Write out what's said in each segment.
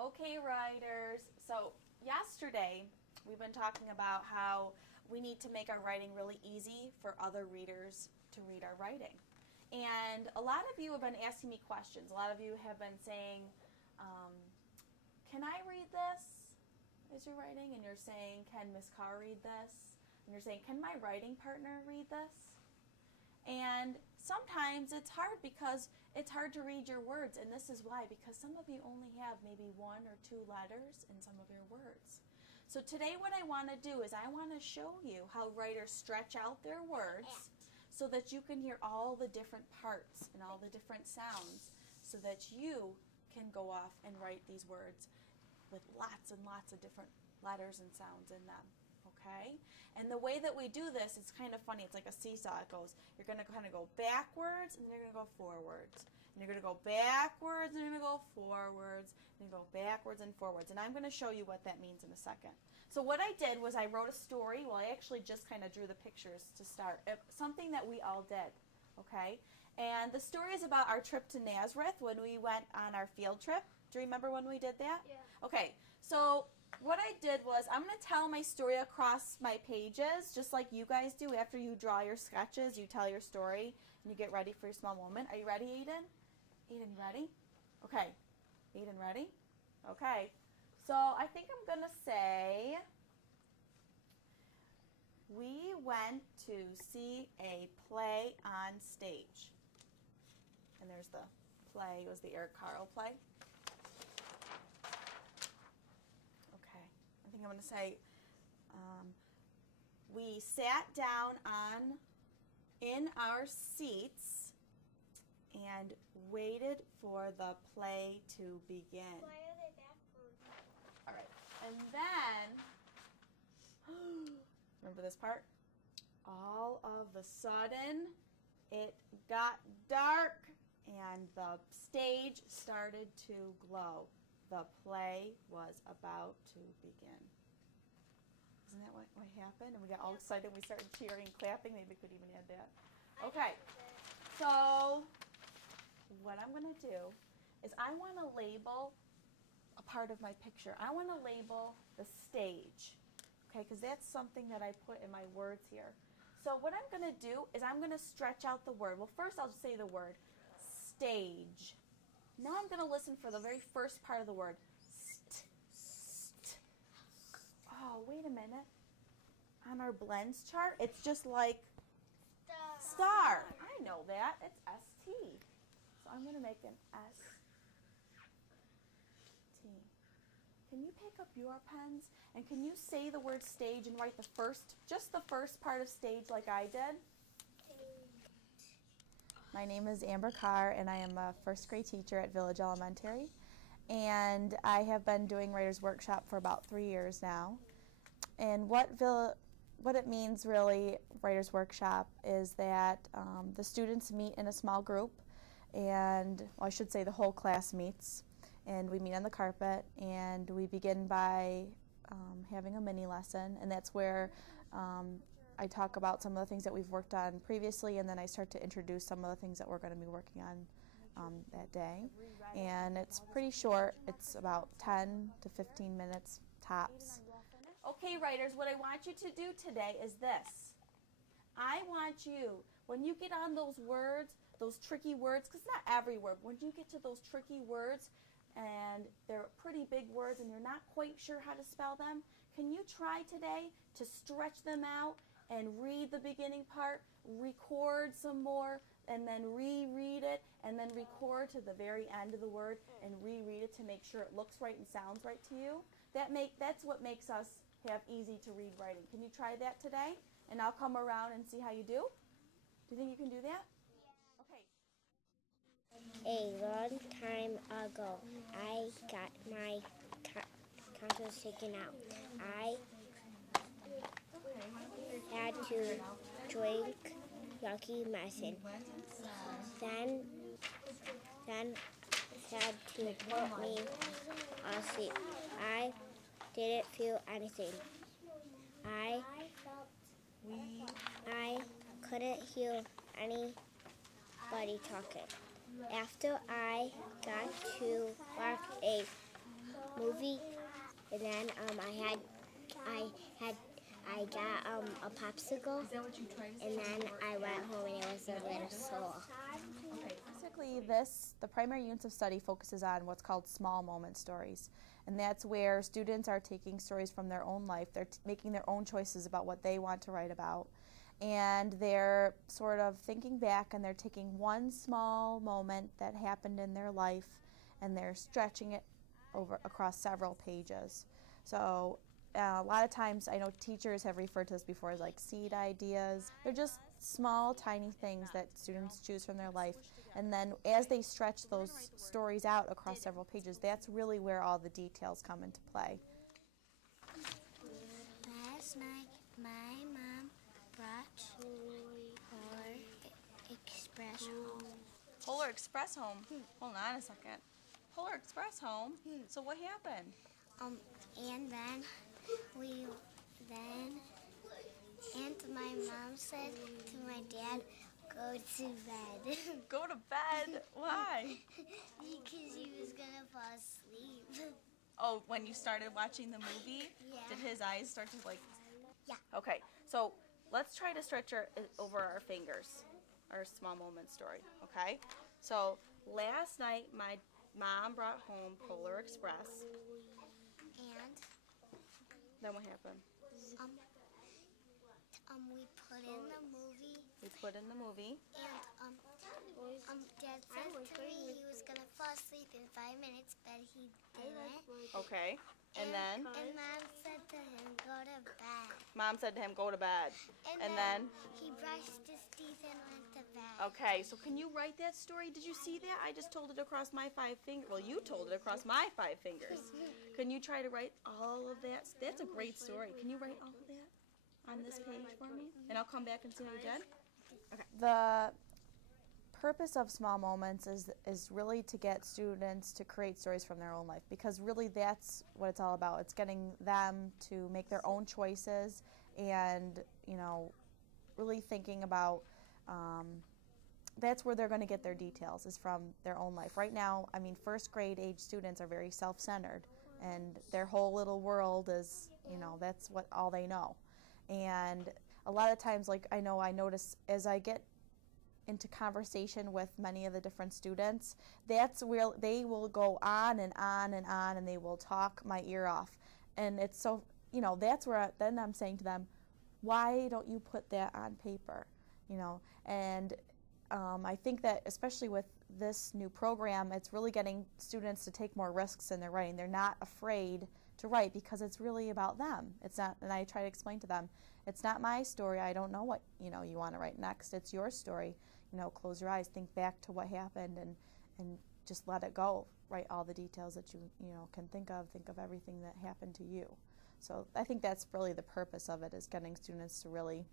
Okay, writers. So yesterday we've been talking about how we need to make our writing really easy for other readers to read our writing. And a lot of you have been asking me questions. A lot of you have been saying, can I read this as you're writing? And you're saying, can Miss Carr read this? And you're saying, can my writing partner read this? And sometimes it's hard because it's hard to read your words, and this is why, because some of you only have maybe one or two letters in some of your words. So today what I want to do is I want to show you how writers stretch out their words so that you can hear all the different parts and all the different sounds so that you can go off and write these words with lots and lots of different letters and sounds in them. Okay? And the way that we do this is kind of funny. It's like a seesaw. It goes, you're going to kind of go backwards, and then you're going to go forwards. And you're going to go backwards, and you're going to go forwards, and you go backwards and forwards. And I'm going to show you what that means in a second. So what I did was I wrote a story. Well, I actually just kind of drew the pictures to start. Something that we all did. Okay? And the story is about our trip to Nazareth when we went on our field trip. Do you remember when we did that? Yeah. Okay. So what I did was I'm going to tell my story across my pages, just like you guys do. After you draw your sketches, you tell your story, and you get ready for your small moment. Are you ready, Aiden? Aiden, you ready? Okay. Aiden, ready? Okay. So I think I'm going to say, we went to see a play on stage. And there's the play. It was the Eric Carle play. I think I'm going to say, we sat down in our seats and waited for the play to begin. Why are they backwards? All right. And then, remember this part? All of a sudden, it got dark and the stage started to glow. The play was about to begin. Isn't that what happened? And we got all excited. We started cheering and clapping. Maybe we could even add that. Okay. So what I'm going to do is I want to label a part of my picture. I want to label the stage. Okay, because that's something that I put in my words here. So what I'm going to do is I'm going to stretch out the word. Well, first I'll just say the word stage. Now I'm going to listen for the very first part of the word. St, st. Oh, wait a minute. On our blends chart, it's just like star. I know that. It's S-T. So I'm going to make an S-T. Can you pick up your pens? And can you say the word stage and write just the first part of stage like I did? My name is Amber Carr, and I am a first grade teacher at Village Elementary. And I have been doing Writers Workshop for about 3 years now. And what it means really, Writers Workshop, is that the students meet in a small group, and well, I should say the whole class meets, and we meet on the carpet, and we begin by having a mini lesson, and that's where I talk about some of the things that we've worked on previously, and then I start to introduce some of the things that we're going to be working on that day. And it's pretty short. It's about 10 to 15 minutes tops. Okay, writers, what I want you to do today is this. I want you, when you get on those words, those tricky words, because not every word, when you get to those tricky words and they're pretty big words and you're not quite sure how to spell them, can you try today to stretch them out and read the beginning part, record some more, and then reread it, and then record to the very end of the word and reread it to make sure it looks right and sounds right to you. That's what makes us have easy to read writing. Can you try that today? And I'll come around and see how you do. Do you think you can do that? Yeah. Okay. A long time ago, I got my tonsils taken out. I had to drink yucky medicine. Then had to put me asleep. I didn't feel anything. I couldn't hear anybody talking. After I got to walk a movie, and then I got a popsicle, and then I went home and it was a little sore. Okay. Basically, the primary units of study focuses on what's called small moment stories. And that's where students are taking stories from their own life. They're making their own choices about what they want to write about. And they're sort of thinking back, and they're taking one small moment that happened in their life, and they're stretching it across several pages. So a lot of times, I know teachers have referred to this before as like seed ideas. They're just small, tiny things that students choose from their life. And then as they stretch those stories out across several pages, that's really where all the details come into play. Last night, my mom brought Polar Express home. Polar Express home? Hold on a second. Polar Express home? So what happened? And then my mom said to my dad, go to bed. Go to bed? Why? Because he was gonna fall asleep. Oh, when you started watching the movie? Yeah. Did his eyes start to like... Yeah. Okay, so let's try to stretch over our fingers, our small moment story, okay? So last night, my mom brought home Polar Express. And Then what happened? we put in the movie. We put in the movie. And Dad said to me he was gonna fall asleep in 5 minutes, but he didn't. Okay, and then? And Mom said to him, go to bed. Mom said to him, go to bed. And then? He brushed his teeth and went to bed. Okay, so can you write that story? Did you see that? I just told it across my 5 fingers. Well, you told it across my 5 fingers. Can you try to write all of that? That's a great story. Can you write all of that on this page for me? And I'll come back and see how you did. Okay. The purpose of small moments is really to get students to create stories from their own life, because really that's what it's all about. It's getting them to make their own choices and, you know, really thinking about that's where they're going to get their details, is from their own life. Right now, I mean, first grade age students are very self-centered, and their whole little world is, you know, that's what all they know. And a lot of times, like I notice as I get into conversation with many of the different students, that's where they will go on and on and on, and they will talk my ear off. And it's so, you know, that's where then I'm saying to them, why don't you put that on paper? You know, and I think that especially with this new program, it's really getting students to take more risks in their writing. They're not afraid to write because it's really about them. It's not, and I try to explain to them, it's not my story. I don't know what, you know, you want to write next. It's your story. You know, close your eyes, think back to what happened, and just let it go. Write all the details that you know can think of everything that happened to you. So I think that's really the purpose of it, is getting students to really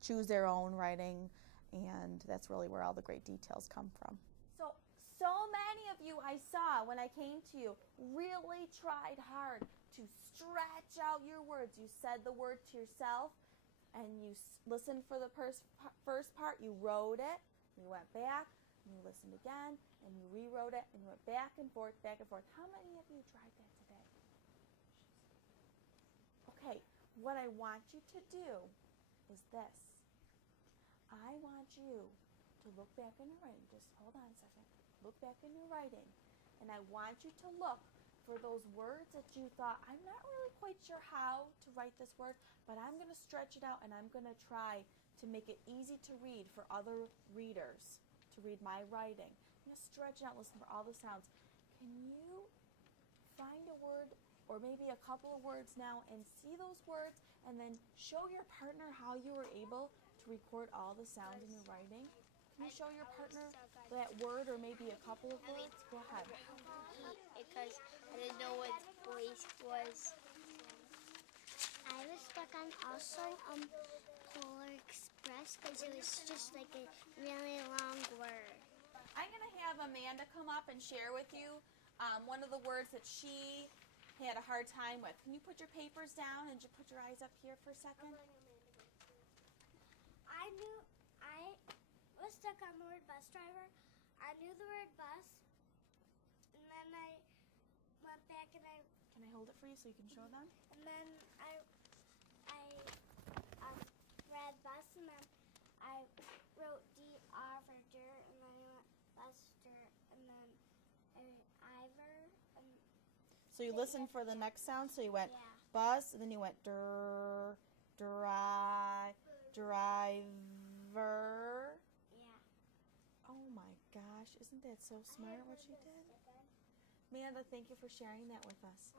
choose their own writing, and that's really where all the great details come from. So many of you I saw when I came to you really tried hard to stretch out your words. You said the word to yourself, and you listened for the first part, you wrote it, you went back, and you listened again, and you rewrote it, and you went back and forth, back and forth. How many of you tried that today? Okay, what I want you to do is this. I want you to look back in your writing. Just hold on a second. Look back in your writing, and I want you to look for those words that you thought, I'm not really quite sure how to write this word, but I'm going to stretch it out, and I'm going to try to make it easy to read for other readers, to read my writing. I'm going to stretch it out, listen for all the sounds. Can you find a word or maybe a couple of words now and see those words, and then show your partner how you were able to record all the sounds in your writing? Can you show your partner that word or maybe a couple of words? Go ahead. Because I didn't know what voice was. I was stuck on also Polar Express because it was just like a really long word. I'm going to have Amanda come up and share with you one of the words that she had a hard time with. Can you put your papers down and just put your eyes up here for a second? I was stuck on the word bus driver. I knew the word bus, and then went back and I Can I hold it for you so you can show them? and then I read bus and then I wrote DR for dirt and then I went Buster and then Ivor and So you listened for the next sound, so you went yeah. bus, and then you went driver. Yeah. Oh my gosh, isn't that so smart what she did? Amanda, thank you for sharing that with us.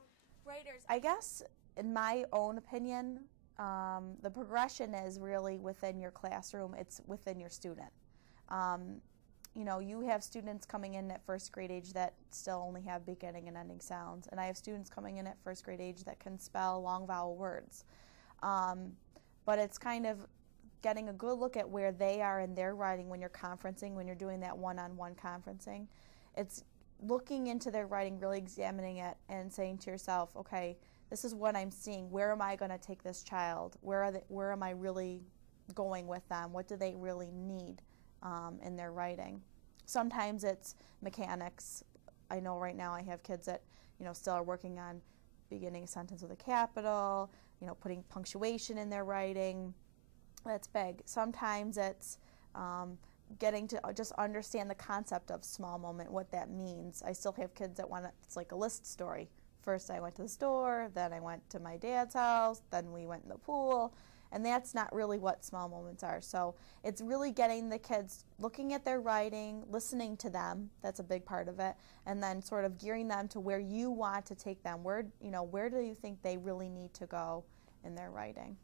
Writers, I guess, in my own opinion, the progression is really within your classroom. It's within your student. You have students coming in at first grade age that still only have beginning and ending sounds, and I have students coming in at first grade age that can spell long vowel words. But it's kind of getting a good look at where they are in their writing when you're conferencing, when you're doing that one-on-one conferencing. It's looking into their writing, really examining it and saying to yourself, okay, this is what I'm seeing. Where am I going to take this child? Where am I really going with them? What do they really need in their writing? Sometimes it's mechanics. I know right now I have kids that still are working on beginning a sentence with a capital, putting punctuation in their writing. That's big. Sometimes it's getting to just understand the concept of small moment, what that means. I still have kids that it's like a list story. First I went to the store, then I went to my dad's house, then we went in the pool, and that's not really what small moments are. So it's really getting the kids looking at their writing, listening to them, that's a big part of it, and then sort of gearing them to where you want to take them. Where do you think they really need to go in their writing?